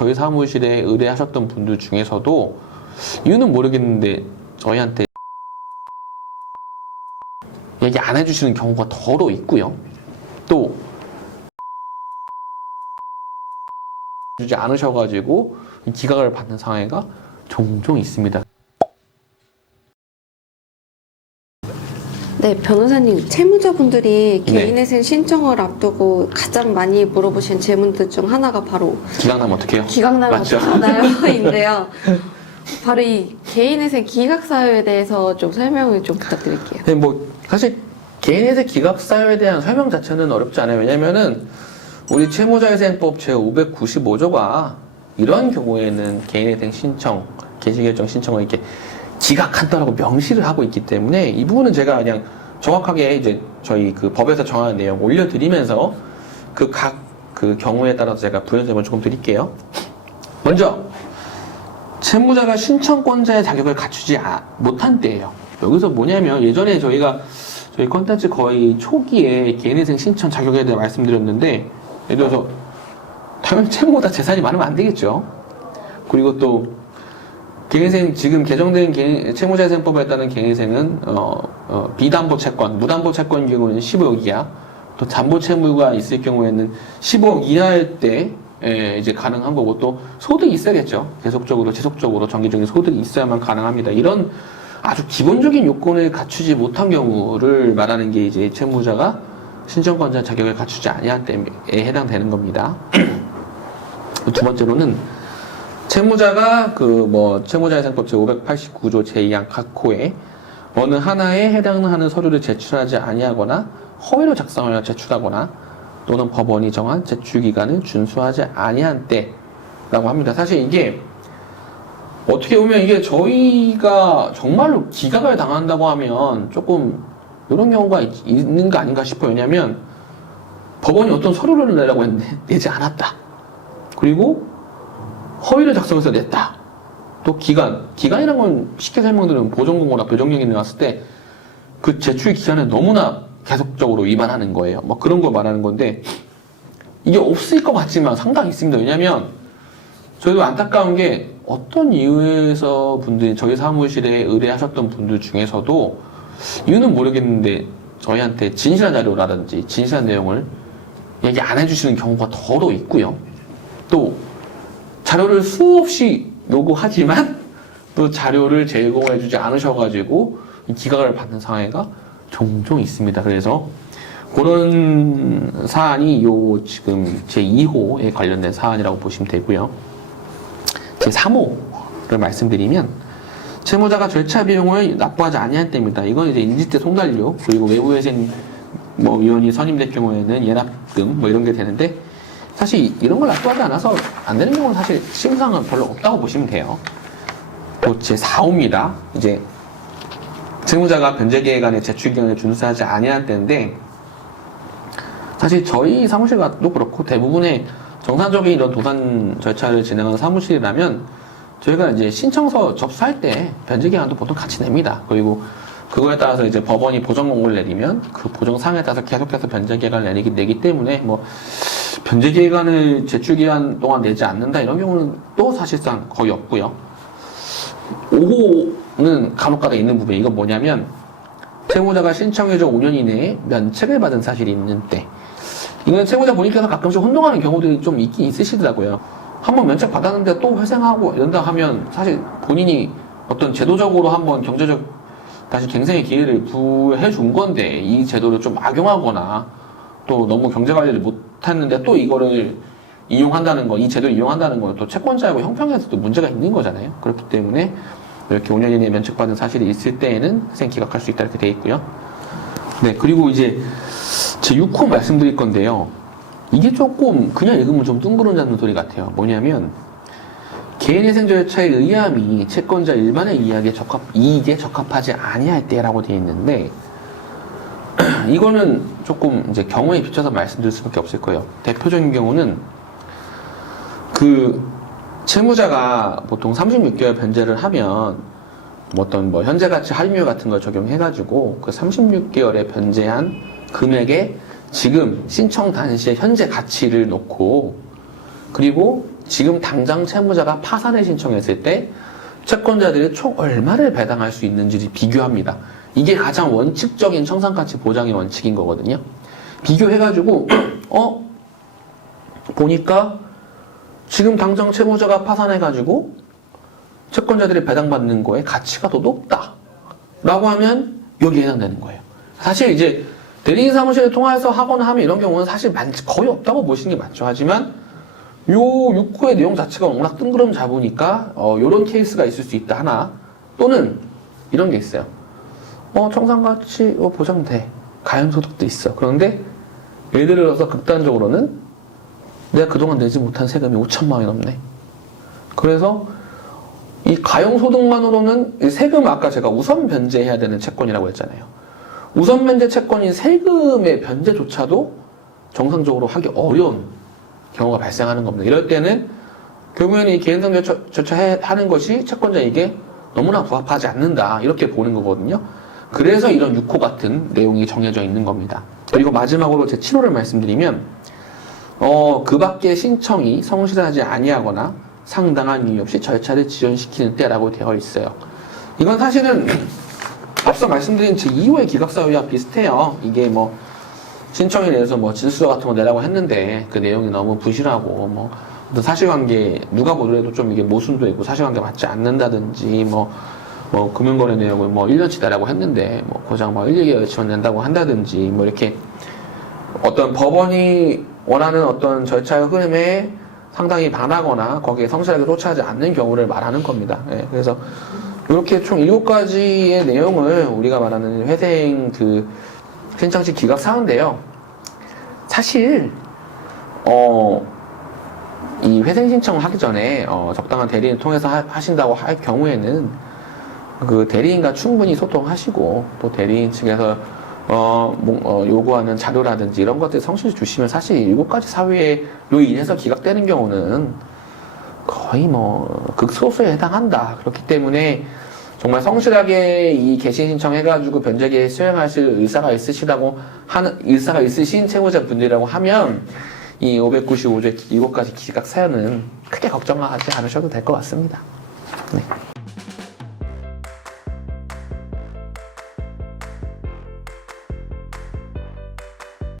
저희 사무실에 의뢰하셨던 분들 중에서도 이유는 모르겠는데 저희한테 얘기 안 해주시는 경우가 더러 있고요. 또 주지 않으셔가지고 기각을 받는 상황가 종종 있습니다. 네, 변호사님, 채무자분들이 네. 개인회생 신청을 앞두고 가장 많이 물어보신 질문들 중 하나가 바로 기각나면 어떡해요? 기각나면 맞죠? 어떡하나요인데요. 바로 이 개인회생 기각 사유에 대해서 좀 설명을 좀 부탁드릴게요. 근데 뭐 사실 개인회생 기각 사유에 대한 설명 자체는 어렵지 않아요. 왜냐면은 우리 채무자회생법 제 595조가 이러한 경우에는 개인회생 신청, 개시결정 신청을 이렇게 기각한다라고 명시를 하고 있기 때문에 이 부분은 제가 그냥 정확하게 이제 저희 그 법에서 정하는 내용 올려드리면서 그각그 경우에 따라서 제가 부연 설명을 조금 드릴게요. 먼저 채무자가 신청권자의 자격을 갖추지 아- 못한 때예요. 여기서 뭐냐면 예전에 저희가 저희 컨텐츠 거의 초기에 개인회생 신청 자격에 대해 말씀드렸는데 예를 들어서 당연히 채무보다 재산이 많으면 안 되겠죠. 그리고 또 개인회생 지금 개정된 개인, 채무자회생법에 따른 개인회생은 어, 어, 비담보 채권, 무담보 채권의 경우에는 15억 이하, 또 담보 채무가 있을 경우에는 15억 이하일 때 예, 이제 가능한 거고 또 소득이 있어야겠죠. 계속적으로 지속적으로 정기적인 소득이 있어야만 가능합니다. 이런 아주 기본적인 요건을 갖추지 못한 경우를 말하는 게 이제 채무자가 신청권자 자격을 갖추지 아니한 때에 해당되는 겁니다. 두 번째로는 채무자가 그 뭐 채무자회생법 제 589조 제2항 각호에 어느 하나에 해당하는 서류를 제출하지 아니하거나 허위로 작성하여 제출하거나 또는 법원이 정한 제출 기간을 준수하지 아니한 때라고 합니다. 사실 이게 어떻게 보면 이게 저희가 정말로 기각을 당한다고 하면 조금 이런 경우가 있- 있는 거 아닌가 싶어요. 왜냐하면 법원이 어떤 서류를 내라고 했는데 내지 않았다. 그리고 허위를 작성해서 냈다. 또 기간. 기간이란 건 쉽게 설명드리면 보정공고나 배정령이 나왔을 때 그 제출 기간에 너무나 계속적으로 위반하는 거예요. 뭐 그런 거 말하는 건데 이게 없을 것 같지만 상당히 있습니다. 왜냐면 저희도 안타까운 게 어떤 이유에서 분들이 저희 사무실에 의뢰하셨던 분들 중에서도 이유는 모르겠는데 저희한테 진실한 자료라든지 진실한 내용을 얘기 안 해주시는 경우가 더러 있고요. 또 자료를 수없이 요구하지만 또 자료를 제공해주지 않으셔가지고 기각을 받는 상황가 종종 있습니다. 그래서 그런 사안이 요 지금 제 2호에 관련된 사안이라고 보시면 되고요. 제 3호를 말씀드리면 채무자가 절차 비용을 납부하지 아니한 때입니다. 이건 이제 인지대 송달료 그리고 외부회생 뭐 위원이 선임될 경우에는 예납금 뭐 이런 게 되는데 사실 이런 걸 납부하지 않아서 안 되는 경우는 사실 심상은 별로 없다고 보시면 돼요. 또 제 4호입니다. 이제 채무자가 변제계획 안에 제출기간을 준수하지 아니한 때인데 사실 저희 사무실도 그렇고 대부분의 정상적인 이런 도산 절차를 진행하는 사무실이라면 저희가 이제 신청서 접수할 때 변제기간도 보통 같이 냅니다. 그리고 그거에 따라서 이제 법원이 보정 공고를 내리면 그 보정상에 따라서 계속해서 변제기간을 내기, 내기 때문에 뭐 변제기간을 제출기간 동안 내지 않는다 이런 경우는 또 사실상 거의 없고요. 5호는 간혹가다 있는 부분 이건 뭐냐면 채무자가 신청해줘 5년 이내에 면책을 받은 사실이 있는 때 이건 채무자 본인께서 가끔씩 혼동하는 경우들이 좀 있긴 있으시더라고요 한번 면책 받았는데 또 회생하고 이런다 하면 사실 본인이 어떤 제도적으로 한번 경제적 다시 갱생의 기회를 부여해 준 건데 이 제도를 좀 악용하거나 또 너무 경제 관리를 못 했는데 또 이거를 이용한다는 거, 이 제도를 이용한다는 건 또 채권자하고 형평에서도 문제가 있는 거잖아요. 그렇기 때문에 이렇게 5년 이내에 면책받은 사실이 있을 때에는 회생 기각할 수 있다 이렇게 돼 있고요. 네, 그리고 이제 제 6호 말씀드릴 건데요. 이게 조금 그냥 읽으면 좀 뚱그러지는 소리 같아요. 뭐냐면 개인회생 절차의 의함이 채권자 일반의 이익에 적합 이익에 적합하지 아니할 때라고 되어 있는데 이거는 조금 이제 경우에 비춰서 말씀드릴 수밖에 없을 거예요. 대표적인 경우는 그 채무자가 보통 36개월 변제를 하면 뭐 어떤 뭐 현재 가치 할인율 같은 걸 적용해가지고 그 36개월에 변제한 금액에 지금 신청 당시의 현재 가치를 놓고 그리고 지금 당장 채무자가 파산을 신청했을 때 채권자들이 총 얼마를 배당할 수 있는지 비교합니다. 이게 가장 원칙적인 청산가치 보장의 원칙인 거거든요. 비교해가지고 어 보니까 지금 당장 채무자가 파산해가지고 채권자들이 배당받는 거에 가치가 더 높다. 라고 하면 여기에 해당되는 거예요. 사실 이제 대리인 사무실을 통해서 하거나 하면 이런 경우는 사실 많, 거의 없다고 보시는 게 맞죠. 하지만 요 6호의 내용 자체가 워낙 뜬구름 잡으니까 어, 요런 케이스가 있을 수 있다 하나 또는 이런 게 있어요. 어, 청산가치 어, 보장 돼. 가용소득도 있어. 그런데 예를 들어서 극단적으로는 내가 그동안 내지 못한 세금이 5천만 원이 넘네. 그래서 이 가용소득만으로는 이 세금 아까 제가 우선 변제해야 되는 채권이라고 했잖아요. 우선 변제 채권인 세금의 변제조차도 정상적으로 하기 어려운 경우가 발생하는 겁니다. 이럴 때는 결국에는 이 개인성 조차, 조차 해- 하는 것이 채권자에게 너무나 부합하지 않는다. 이렇게 보는 거거든요. 그래서 이런 6호 같은 내용이 정해져 있는 겁니다. 그리고 마지막으로 제 7호를 말씀드리면 어, 그 밖에 신청이 성실하지 아니하거나 상당한 이유 없이 절차를 지연시키는 때라고 되어 있어요. 이건 사실은 앞서 말씀드린 제 2호의 기각사유와 비슷해요. 이게 뭐 신청에 대해서 뭐 진술서 같은 거 내라고 했는데 그 내용이 너무 부실하고 뭐 사실관계 누가 보더라도 좀 이게 모순도 있고 사실관계 맞지 않는다든지 뭐 뭐 금융거래 내역을 뭐 1년치 내라고 했는데 뭐 고장 뭐 1, 2개월치만 낸다고 한다든지 뭐 이렇게 어떤 법원이 원하는 어떤 절차의 흐름에 상당히 반하거나 거기에 성실하게 쫓아하지 않는 경우를 말하는 겁니다. 예, 그래서 이렇게 총 7가지의 내용을 우리가 말하는 회생 그 신청시 기각 사항인데요. 사실 어, 이 회생 신청을 하기 전에 어, 적당한 대리인을 통해서 하, 하신다고 할 경우에는 그 대리인과 충분히 소통하시고 또 대리인 측에서 어, 뭐, 어, 요구하는 자료라든지 이런 것들 성실히 주시면 사실 일곱 가지 사유로 인해서 기각되는 경우는 거의 뭐 극소수에 해당한다. 그렇기 때문에 정말 성실하게 이 개신 신청해가지고 변제기에 수행하실 의사가 있으시다고 하는 의사가 있으신 채무자 분들이라고 하면 이 595조 일곱 가지 기각 사연은 크게 걱정하지 않으셔도 될 것 같습니다. 네.